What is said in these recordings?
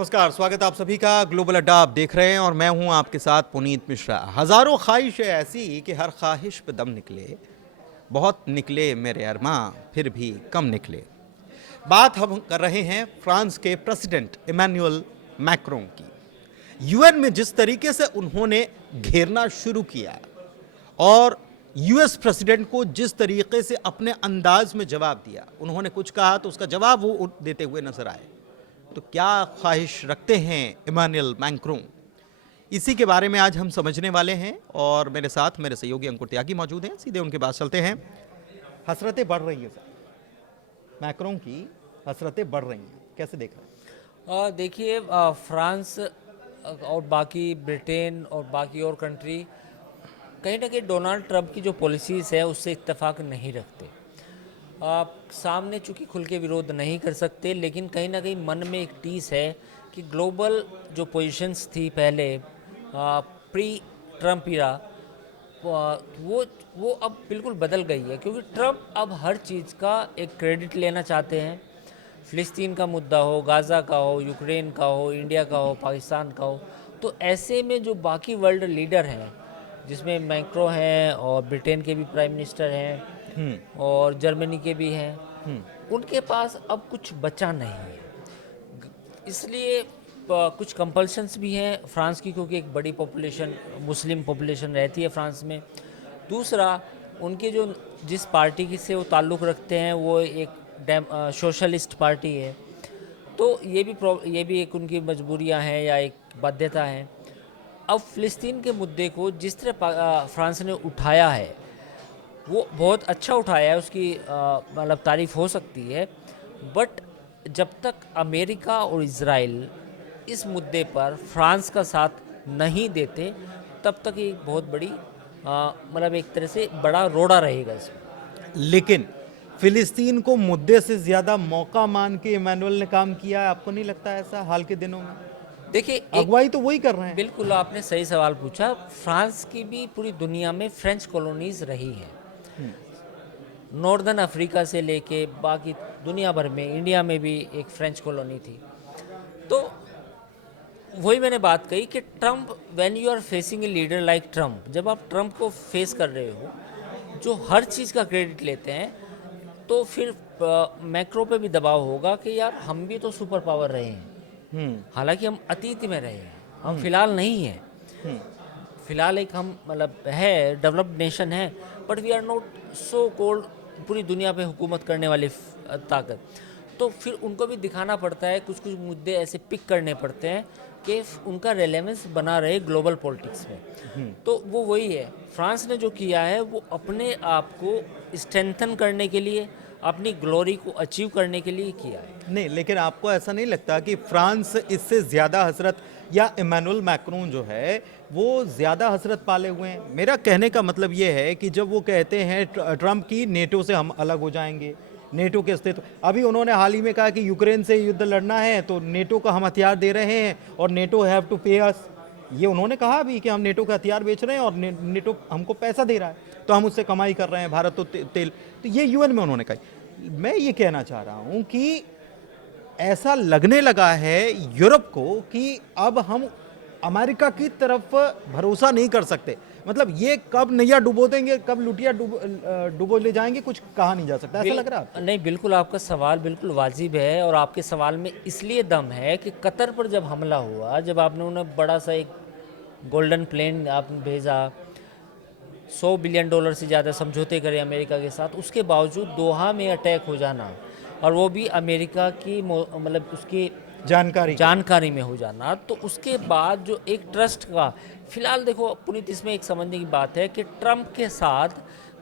नमस्कार, स्वागत आप सभी का ग्लोबल अड्डा आप देख रहे हैं और मैं हूं आपके साथ पुनीत मिश्रा। हजारों ख्वाहिशें ऐसी कि हर ख्वाहिश पे दम निकले, बहुत निकले मेरे अरमां फिर भी कम निकले। बात हम कर रहे हैं फ्रांस के प्रेसिडेंट इमैनुअल मैक्रों की। यूएन में जिस तरीके से उन्होंने घेरना शुरू किया और यूएस प्रेसिडेंट को जिस तरीके से अपने अंदाज में जवाब दिया, उन्होंने कुछ कहा तो उसका जवाब वो देते हुए नजर आए। तो क्या ख्वाहिश रखते हैं इमैनुअल मैक्रों, इसी के बारे में आज हम समझने वाले हैं और मेरे साथ मेरे सहयोगी अंकुर त्यागी मौजूद हैं। सीधे उनके पास चलते हैं। हसरतें बढ़ रही हैं सर, मैक्रों की हसरतें बढ़ रही हैं, कैसे देख रहे हैं? देखिए, फ्रांस और बाकी ब्रिटेन और बाकी और कंट्री कहीं ना कहीं डोनाल्ड ट्रंप की जो पॉलिसीज़ है उससे इत्तेफाक नहीं रखते। सामने चूँकि खुल के विरोध नहीं कर सकते, लेकिन कहीं ना कहीं मन में एक टीस है कि ग्लोबल जो पोजीशंस थी पहले प्री ट्रंप इरा, वो अब बिल्कुल बदल गई है, क्योंकि ट्रंप अब हर चीज़ का एक क्रेडिट लेना चाहते हैं। फ़िलिस्तीन का मुद्दा हो, गाज़ा का हो, यूक्रेन का हो, इंडिया का हो, पाकिस्तान का हो, तो ऐसे में जो बाकी वर्ल्ड लीडर हैं, जिसमें मैक्रो हैं और ब्रिटेन के भी प्राइम मिनिस्टर हैं और जर्मनी के भी हैं, उनके पास अब कुछ बचा नहीं है। इसलिए कुछ कंपल्शंस भी हैं फ्रांस की, क्योंकि एक बड़ी पॉपुलेशन, मुस्लिम पॉपुलेशन रहती है फ्रांस में। दूसरा, उनके जो जिस पार्टी की से वो ताल्लुक़ रखते हैं वो एक सोशलिस्ट पार्टी है, तो ये भी एक उनकी मजबूरियां हैं या एक बाध्यता है। अब फ़िलिस्तीन के मुद्दे को जिस तरह फ्रांस ने उठाया है वो बहुत अच्छा उठाया है, उसकी मतलब तारीफ़ हो सकती है। बट जब तक अमेरिका और इज़राइल इस मुद्दे पर फ्रांस का साथ नहीं देते, तब तक ये बहुत बड़ी मतलब एक तरह से बड़ा रोड़ा रहेगा इसमें। लेकिन फिलिस्तीन को मुद्दे से ज्यादा मौका मान के इमैनुअल ने काम किया है, आपको नहीं लगता ऐसा हाल के दिनों में? देखिए, अगुवाई तो वही कर रहे हैं। बिल्कुल आपने सही सवाल पूछा। फ्रांस की भी पूरी दुनिया में फ्रेंच कॉलोनीज रही हैं, नॉर्दर्न अफ्रीका से लेके बाकी दुनिया भर में, इंडिया में भी एक फ्रेंच कॉलोनी थी। तो वही मैंने बात कही कि Trump, when you are facing a leader like Trump, जब आप ट्रंप को फेस कर रहे हो जो हर चीज़ का क्रेडिट लेते हैं, तो फिर मैक्रो पे भी दबाव होगा कि यार हम भी तो सुपर पावर रहे हैं। हालांकि हम अतीत में रहे हैं, हम फिलहाल नहीं हैं। फिलहाल एक हम मतलब है डेवलप्ड नेशन है, but we are not so cold पूरी दुनिया पे हुकूमत करने वाली ताकत। तो फिर उनको भी दिखाना पड़ता है, कुछ कुछ मुद्दे ऐसे पिक करने पड़ते हैं कि उनका रेलेवेंस बना रहे ग्लोबल पॉलिटिक्स में। तो वो वही है, फ्रांस ने जो किया है वो अपने आप को स्ट्रेंथन करने के लिए, अपनी ग्लोरी को अचीव करने के लिए किया है। नहीं, लेकिन आपको ऐसा नहीं लगता कि फ्रांस इससे ज्यादा हसरत, या इमैनुअल मैक्रों जो है वो ज्यादा हसरत पाले हुए हैं? मेरा कहने का मतलब ये है कि जब वो कहते हैं ट्रंप की नेटो से हम अलग हो जाएंगे, नेटो के अस्तित्व, अभी उन्होंने हाल ही में कहा कि यूक्रेन से युद्ध लड़ना है तो नेटो का हम हथियार दे रहे हैं और नेटो हैव टू पे अस। ये उन्होंने कहा अभी कि हम नेटो का हथियार बेच रहे हैं और नेटो हमको पैसा दे रहा है, तो हम उससे कमाई कर रहे हैं, भारत तो तेल। तो ये यूएन में उन्होंने कहा। मैं ये कहना चाह रहा हूं कि ऐसा लगने लगा है यूरोप को कि अब हम अमेरिका की तरफ भरोसा नहीं कर सकते। मतलब ये कब नैया डुबो देंगे, कब लुटिया डुबो ले जाएंगे, कुछ कहा नहीं जा सकता। ऐसा लग रहा है? नहीं, बिल्कुल आपका सवाल बिल्कुल वाजिब है, और आपके सवाल में इसलिए दम है कि कतर पर जब हमला हुआ, जब आपने उन्हें बड़ा सा एक गोल्डन प्लेन आपने भेजा, $100 बिलियन से ज़्यादा समझौते करे अमेरिका के साथ, उसके बावजूद दोहा में अटैक हो जाना, और वो भी अमेरिका की मतलब उसकी जानकारी में हो जाना, तो उसके बाद जो एक ट्रस्ट का, फिलहाल देखो पुनीत, इसमें एक समझने की बात है कि ट्रंप के साथ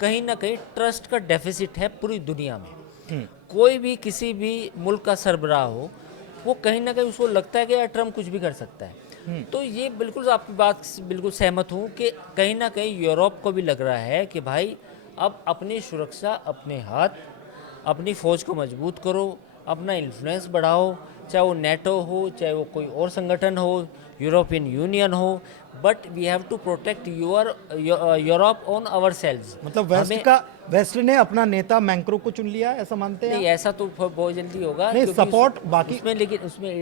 कहीं ना कहीं ट्रस्ट का डेफिसिट है पूरी दुनिया में। कोई भी किसी भी मुल्क का सरबराह हो, वो कहीं ना कहीं उसको लगता है कि यार ट्रंप कुछ भी कर सकता है। तो ये बिल्कुल आपकी बात से बिल्कुल सहमत हूँ कि कहीं ना कहीं यूरोप को भी लग रहा है कि भाई अब अपनी सुरक्षा अपने हाथ, अपनी फ़ौज को मजबूत करो, अपना इन्फ्लुएंस बढ़ाओ, चाहे वो नेटो हो, चाहे वो कोई और संगठन हो, यूरोपियन यूनियन हो, but we have to protect Europe on our selves. मतलब वेस्ट ने अपना नेता मैक्रों को चुन लिया, ऐसा मानते हैं नहीं, आप? ऐसा तो बहुत जल्दी होगा, नहीं, क्योंकि सपोर्ट बाकी उसमें, लेकिन उसमें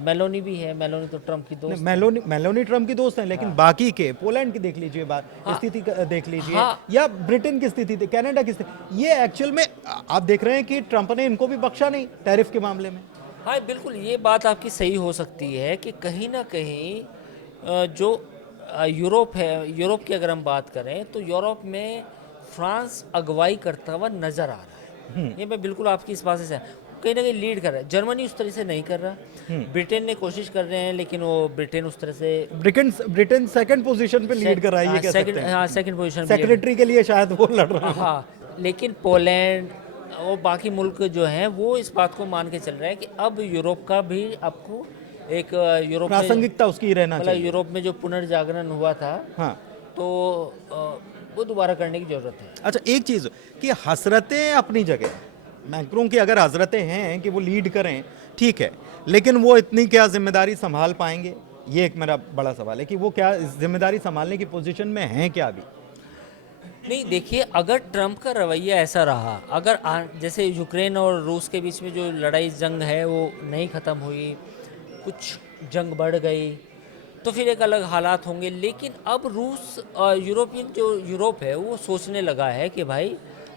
मेलोनी भी है। मेलोनी तो ट्रम्प की दोस्त। मेलोनी ट्रम्प की दोस्त हैं, लेकिन बाकी के पोलैंड की देख लीजिए बात, स्थिति देख लीजिए, हाँ। या ब्रिटेन की स्थिति, कनाडा की स्थिति, ये एक्चुअल में आप देख रहे हैं कि ट्रम्प ने इनको भी बख्शा नहीं टैरिफ के मामले में। हाँ, बिल्कुल, ये बात आपकी सही हो सकती है कि कहीं ना कहीं जो यूरोप है, यूरोप की अगर हम बात करें तो यूरोप में फ्रांस अगुवाई करता हुआ नज़र आ रहा है। ये मैं बिल्कुल आपकी इस बात से कहीं ना कहीं लीड कर रहा है। जर्मनी उस तरह से नहीं कर रहा, ब्रिटेन ने कोशिश कर रहे हैं, लेकिन वो ब्रिटेन उस तरह से ब्रिटेन सेकंड पोजीशन पे लीड कर रहा है, ये कह सकते हैं। हाँ, सेकंड पोजीशन सेक्रेटरी के लिए शायद वो लड़ रहा है। हाँ, लेकिन पोलैंड और बाकी मुल्क जो हैं वो इस बात को मान के चल रहे हैं कि अब यूरोप का भी आपको एक यूरोप में, प्रासंगिकता उसकी रहना मतलब चाहिए। यूरोप में जो पुनर्जागरण हुआ था, हाँ, तो वो दोबारा करने की जरूरत है। अच्छा, एक चीज़ कि हसरतें अपनी जगह, मैक्रों की अगर हसरतें हैं कि वो लीड करें, ठीक है, लेकिन वो इतनी क्या जिम्मेदारी संभाल पाएंगे, ये एक मेरा बड़ा सवाल है कि वो क्या जिम्मेदारी संभालने की पोजीशन में हैं क्या अभी? नहीं, देखिए, अगर ट्रम्प का रवैया ऐसा रहा, अगर जैसे यूक्रेन और रूस के बीच में जो लड़ाई जंग है वो नहीं ख़त्म हुई, कुछ जंग बढ़ गई, तो फिर एक अलग हालात होंगे। लेकिन अब रूस, यूरोपियन जो यूरोप है वो सोचने लगा है कि भाई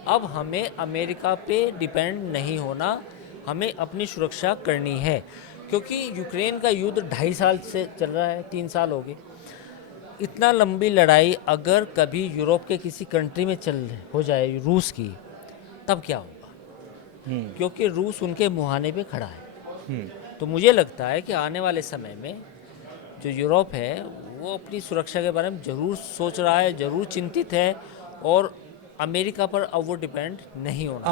अब हमें अमेरिका पे डिपेंड नहीं होना, हमें अपनी सुरक्षा करनी है, क्योंकि यूक्रेन का युद्ध 2.5 साल से चल रहा है, 3 साल हो गए। इतना लंबी लड़ाई अगर कभी यूरोप के किसी कंट्री में हो जाए रूस की, तब क्या होगा? क्योंकि रूस उनके मुहाने पे खड़ा है। तो मुझे लगता है कि आने वाले समय में जो यूरोप है वो अपनी सुरक्षा के बारे में ज़रूर सोच रहा है, ज़रूर चिंतित है, और अमेरिका पर अब वो डिपेंड नहीं होना।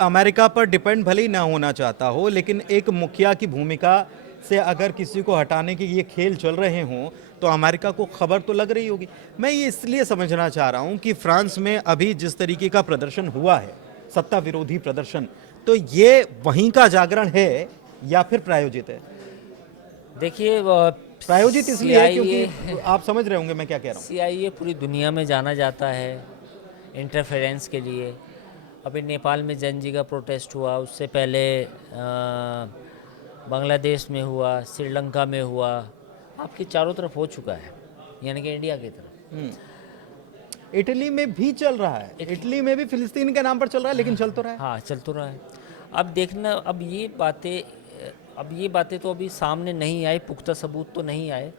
अमेरिका पर डिपेंड भले ही ना होना चाहता हो, लेकिन एक मुखिया की भूमिका से अगर किसी को हटाने के ये खेल चल रहे हों तो अमेरिका को खबर तो लग रही होगी। मैं ये इसलिए समझना चाह रहा हूँ कि फ्रांस में अभी जिस तरीके का प्रदर्शन हुआ है, सत्ता विरोधी प्रदर्शन, तो ये वहीं का जागरण है या फिर प्रायोजित है? देखिए, प्रायोजित इसलिए है क्योंकि आप समझ रहे होंगे मैं क्या कह रहा हूँ। CIA पूरी दुनिया में जाना जाता है इंटरफेरेंस के लिए। अभी नेपाल में जैन जी का प्रोटेस्ट हुआ, उससे पहले बांग्लादेश में हुआ, श्रीलंका में हुआ, आपके चारों तरफ हो चुका है, यानी कि इंडिया की तरफ। इटली में भी चल रहा है, इटली में भी फिलिस्तीन के नाम पर चल रहा है, लेकिन चल तो रहा है। हाँ, चल तो रहा है। अब देखना, अब ये बातें तो अभी सामने नहीं आई, पुख्ता सबूत तो नहीं आए,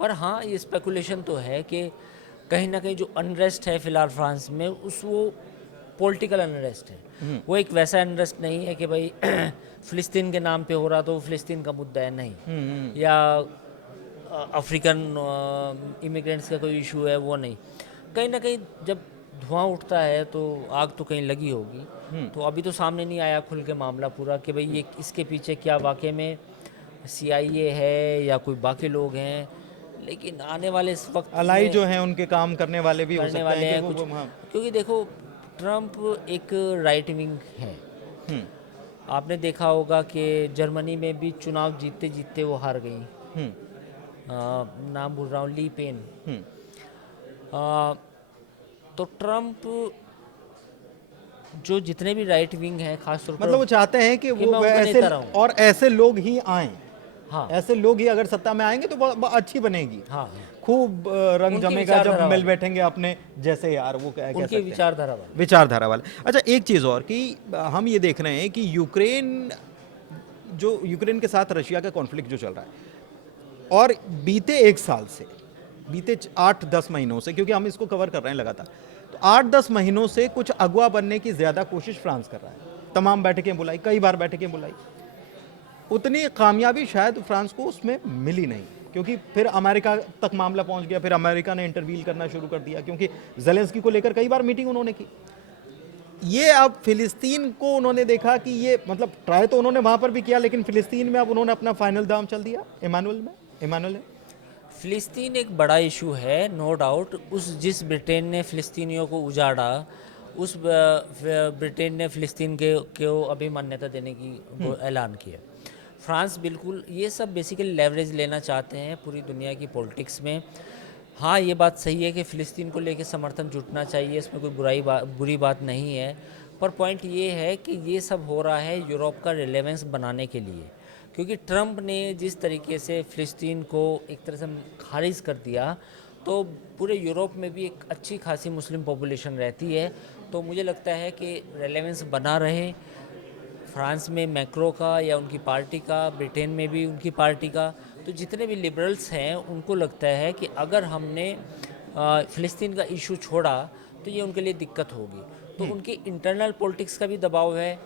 पर हाँ, ये स्पेकुलेशन तो है कि कहीं ना कहीं जो अनरेस्ट है फिलहाल फ्रांस में, वो पॉलिटिकल अनरेस्ट है। वो एक वैसा अनरेस्ट नहीं है कि भाई फिलिस्तीन के नाम पे हो रहा तो फिलिस्तीन का मुद्दा है, नहीं, या अफ्रीकन इमिग्रेंट्स का कोई इशू है, वो नहीं। कहीं ना कहीं जब धुआं उठता है तो आग तो कहीं लगी होगी। तो अभी तो सामने नहीं आया खुल के मामला पूरा कि भाई ये इसके पीछे क्या वाकई में CIA है या कोई बाकी लोग हैं, लेकिन आने वाले इस वक्त अलाई जो हैं उनके काम करने वाले भी हो सकते वाले हैं हैं कि कुछ, हाँ। क्योंकि देखो, ट्रम्प एक राइट विंग है। आपने देखा होगा कि जर्मनी में भी चुनाव जीतते जीतते वो हार गई। नाम भूल रहा हूँ, ली पेन। तो ट्रम्प जो जितने भी राइट विंग हैं, खासतौर पर, मतलब वो चाहते हैं कि मैं वो उनको ऐसे नेता रहूं। और ऐसे लोग ही आएं। हाँ, ऐसे लोग ही अगर सत्ता में आएंगे तो बहुत अच्छी बनेगी। हाँ, खूब रंग उनकी जमेगा जब विचारधारा मिल बैठेंगे अपने जैसे, यार वो कह उनकी सकते हैं विचारधारा वाले। अच्छा, एक चीज़ और कि हम ये देख रहे हैं कि यूक्रेन के साथ रशिया का कॉन्फ्लिक्ट जो चल रहा है, और बीते 1 साल से, बीते 8-10 महीनों से, क्योंकि हम इसको कवर कर रहे हैं लगातार, तो 8-10 महीनों से कुछ अगवा बनने की ज़्यादा कोशिश फ्रांस कर रहा है। तमाम बैठकें बुलाई, कई बार बैठकें बुलाई, उतनी कामयाबी शायद फ्रांस को उसमें मिली नहीं, क्योंकि फिर अमेरिका तक मामला पहुंच गया, फिर अमेरिका ने इंटरवील करना शुरू कर दिया, क्योंकि ज़ेलेंस्की को लेकर कई बार मीटिंग उन्होंने की। ये अब फिलिस्तीन को उन्होंने देखा कि ये, मतलब ट्राई तो उन्होंने वहां पर भी किया, लेकिन फिलिस्तीन में अब उन्होंने अपना फाइनल दाम चल दिया इमानुएल ने। फिलिस्तीन एक बड़ा इशू है, नो डाउट। जिस ब्रिटेन ने फिलिस्तीनियों को उजाड़ा, उस ब्रिटेन ने फिलिस्तीन को अभी मान्यता देने की वो ऐलान किया। फ्रांस बिल्कुल ये सब बेसिकली लेवरेज लेना चाहते हैं पूरी दुनिया की पॉलिटिक्स में। हाँ, ये बात सही है कि फ़िलिस्तीन को लेके समर्थन जुटना चाहिए, इसमें कोई बुरी बात नहीं है। पर पॉइंट ये है कि ये सब हो रहा है यूरोप का रिलेवेंस बनाने के लिए, क्योंकि ट्रंप ने जिस तरीके से फ़िलिस्तीन को एक तरह से खारिज कर दिया, तो पूरे यूरोप में भी एक अच्छी खासी मुस्लिम पॉपुलेशन रहती है। तो मुझे लगता है कि रेलेवेंस बना रहे फ्रांस में मैक्रो का या उनकी पार्टी का, ब्रिटेन में भी उनकी पार्टी का। तो जितने भी लिबरल्स हैं उनको लगता है कि अगर हमने फ़िलिस्तीन का इशू छोड़ा तो ये उनके लिए दिक्कत होगी। तो उनके इंटरनल पॉलिटिक्स का भी दबाव है,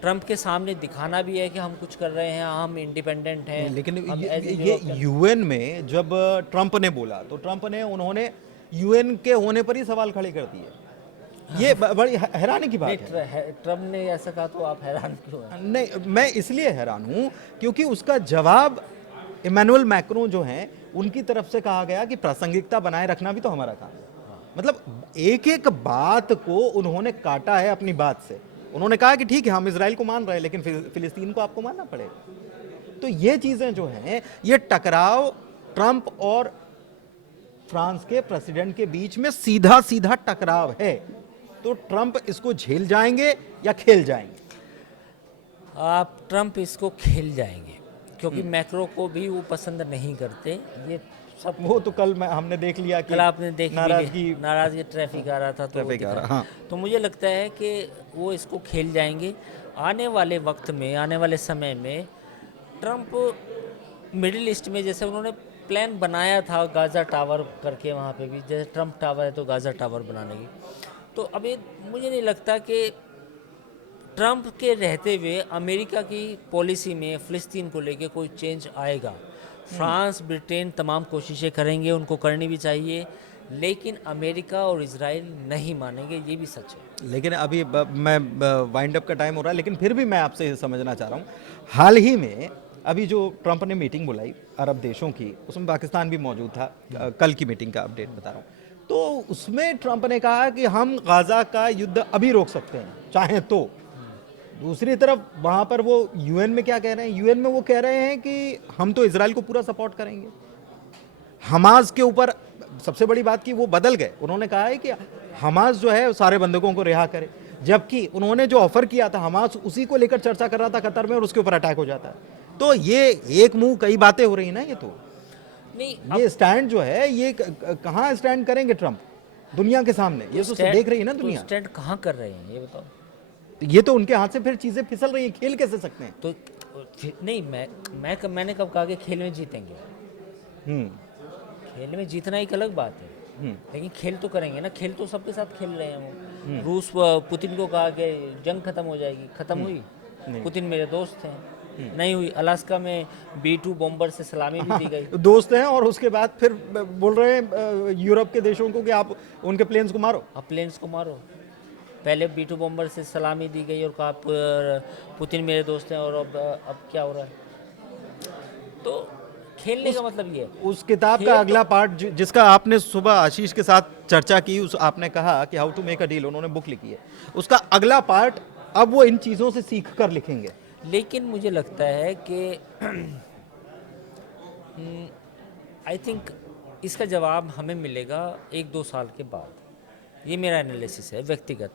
ट्रंप के सामने दिखाना भी है कि हम कुछ कर रहे हैं, हम इंडिपेंडेंट हैं। लेकिन हम as a ये European- यूएन में जब ट्रंप ने बोला तो उन्होंने यूएन के होने पर ही सवाल खड़े कर दिए। ये बड़ी हैरानी की बात है। ट्रंप ने ऐसा कहा तो आप हैरान क्यों हैं? नहीं, मैं इसलिए हैरान हूं क्योंकि उसका जवाब इमैनुअल मैक्रों जो हैं उनकी तरफ से कहा गया कि प्रासंगिकता बनाए रखना भी तो हमारा काम है। मतलब एक एक बात को उन्होंने काटा है अपनी बात से। उन्होंने कहा कि ठीक है, हम इजराइल को मान रहे हैं लेकिन फिलिस्तीन को आपको मानना पड़ेगा। तो ये चीजें जो हैं, ये टकराव ट्रंप और फ्रांस के प्रेसिडेंट के बीच में सीधा सीधा टकराव है। तो ट्रंप इसको झेल जाएंगे या खेल जाएंगे? आप ट्रंप इसको खेल जाएंगे, क्योंकि मैक्रो को भी वो पसंद नहीं करते। ये सब वो तो कल हमने देख लिया कि कल आपने देख नाराजगी नाराजगी ट्रैफिक आ रहा था तो वो ट्रैफिक आ रहा, दिखा। हाँ। तो मुझे लगता है कि वो इसको खेल जाएंगे। आने वाले वक्त में, आने वाले समय में ट्रंप मिडिल ईस्ट में, जैसे उन्होंने प्लान बनाया था गाज़ा टावर करके, वहाँ पे भी जैसे ट्रंप टावर है तो गाज़ा टावर बनाने की, तो अभी मुझे नहीं लगता कि ट्रंप के रहते हुए अमेरिका की पॉलिसी में फ़िलिस्तीन को लेके कोई चेंज आएगा। फ्रांस, ब्रिटेन तमाम कोशिशें करेंगे, उनको करनी भी चाहिए, लेकिन अमेरिका और इजराइल नहीं मानेंगे, ये भी सच है। लेकिन अभी मैं वाइंड अप का टाइम हो रहा है, लेकिन फिर भी मैं आपसे ये समझना चाह रहा हूँ, हाल ही में अभी जो ट्रंप ने मीटिंग बुलाई अरब देशों की, उसमें पाकिस्तान भी मौजूद था। कल की मीटिंग का अपडेट बता रहा हूँ। तो उसमें ट्रंप ने कहा कि हम गाज़ा का युद्ध अभी रोक सकते हैं चाहें तो। दूसरी तरफ वहाँ पर वो यूएन में क्या कह रहे हैं? यूएन में वो कह रहे हैं कि हम तो इजराइल को पूरा सपोर्ट करेंगे। हमास के ऊपर सबसे बड़ी बात की वो बदल गए, उन्होंने कहा है कि हमास जो है सारे बंधकों को रिहा करे, जबकि उन्होंने जो ऑफर किया था हमास उसी को लेकर चर्चा कर रहा था कतर में, और उसके ऊपर अटैक हो जाता है। तो ये एक मुंह कई बातें हो रही है ना। ये तो नहीं, ये स्टैंड जो है ये कहाँ स्टैंड करेंगे ट्रंप दुनिया के सामने? ये तो देख रही है ना दुनिया। स्टैंड कहाँ कर रहे हैं ये बताओ? ये तो उनके हाथ से फिर चीजें फिसल रही है, खेल कैसे सकते हैं? तो नहीं, मैंने कब कहा कि खेल में जीतेंगे? हम्म खेल में जीतना एक अलग बात है, लेकिन खेल तो करेंगे ना। खेल तो सबके साथ खेल रहे हैं वो। रूस पुतिन को कहा कि जंग खत्म हो जाएगी, खत्म हुई? पुतिन मेरे दोस्त हैं, नहीं हुई। अलास्का में B-2 बॉम्बर से सलामी भी दी गई। दोस्त हैं, और उसके बाद फिर बोल रहे हैं यूरोप के देशों को कि आप उनके प्लेन्स को मारो। अब प्लेन्स को मारो। पहले B-2 बॉम्बर से सलामी दी गई और कहा पुतिन मेरे दोस्त हैं, और अब क्या हो रहा है? तो खेलने का मतलब ये है। उस किताब का अगला पार्ट जिसका आपने सुबह आशीष के साथ चर्चा की, उस आपने कहा कि how to make a deal, उन्होंने बुक लिखी है, उसका अगला पार्ट अब वो इन चीज़ों से सीख कर लिखेंगे। लेकिन मुझे लगता है कि आई थिंक इसका जवाब हमें मिलेगा 1-2 साल के बाद। ये मेरा एनालिसिस है व्यक्तिगत,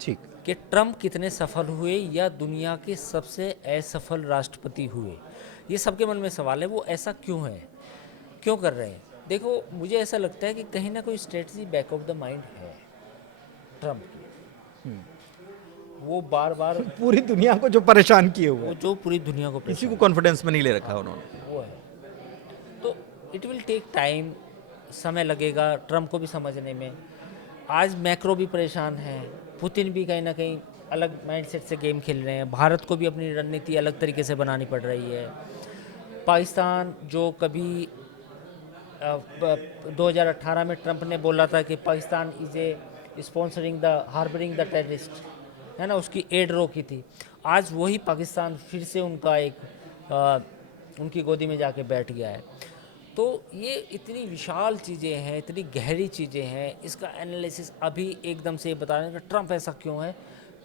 ठीक। कि ट्रंप कितने सफल हुए या दुनिया के सबसे असफल राष्ट्रपति हुए। ये सबके मन में सवाल है, वो ऐसा क्यों है, क्यों कर रहे हैं? देखो, मुझे ऐसा लगता है कि कहीं ना कोई strategy back of the mind है ट्रंप की। वो बार बार पूरी दुनिया को जो परेशान किए हुए वो हैं, जो पूरी दुनिया को किसी को कॉन्फिडेंस में नहीं ले रखा उन्होंने। वो है। तो इट विल टेक टाइम, समय लगेगा ट्रंप को भी समझने में। आज मैक्रो भी परेशान है, पुतिन भी कहीं ना कहीं अलग माइंडसेट से गेम खेल रहे हैं। भारत को भी अपनी रणनीति अलग तरीके से बनानी पड़ रही है। पाकिस्तान जो कभी 2018 में ट्रंप ने बोला था कि Pakistan is a sponsoring the harbouring the terrorist, है ना, उसकी एड रोकी थी। आज वही पाकिस्तान फिर से उनका उनकी गोदी में जाके बैठ गया है। तो ये इतनी विशाल चीज़ें हैं, इतनी गहरी चीज़ें हैं, इसका एनालिसिस अभी एकदम से बता रहे हैं कि ट्रंप ऐसा क्यों है,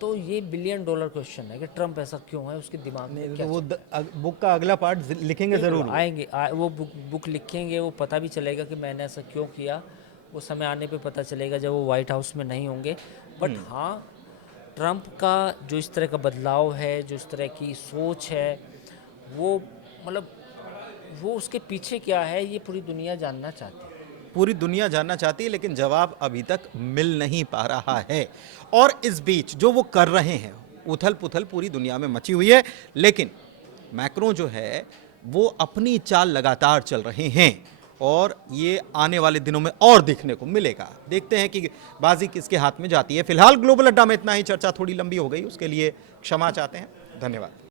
तो ये बिलियन डॉलर क्वेश्चन है कि ट्रम्प ऐसा क्यों है, उसके दिमाग में क्या तो वो बुक का अगला पार्ट लिखेंगे ज़रूर। आएंगे वो बुक लिखेंगे, वो पता भी चलेगा कि मैंने ऐसा क्यों किया, वो समय आने पे पता चलेगा जब वो वाइट हाउस में नहीं होंगे। बट हाँ, ट्रम्प का जो इस तरह का बदलाव है, जो इस तरह की सोच है, वो मतलब वो उसके पीछे क्या है ये पूरी दुनिया जानना चाहती है। पूरी दुनिया जानना चाहती है, लेकिन जवाब अभी तक मिल नहीं पा रहा है। और इस बीच जो वो कर रहे हैं, उथल पुथल पूरी दुनिया में मची हुई है, लेकिन मैक्रों जो है वो अपनी चाल लगातार चल रहे हैं और ये आने वाले दिनों में और देखने को मिलेगा। देखते हैं कि बाजी किसके हाथ में जाती है। फिलहाल ग्लोबल अड्डा में इतना ही। चर्चा थोड़ी लंबी हो गई, उसके लिए क्षमा चाहते हैं। धन्यवाद।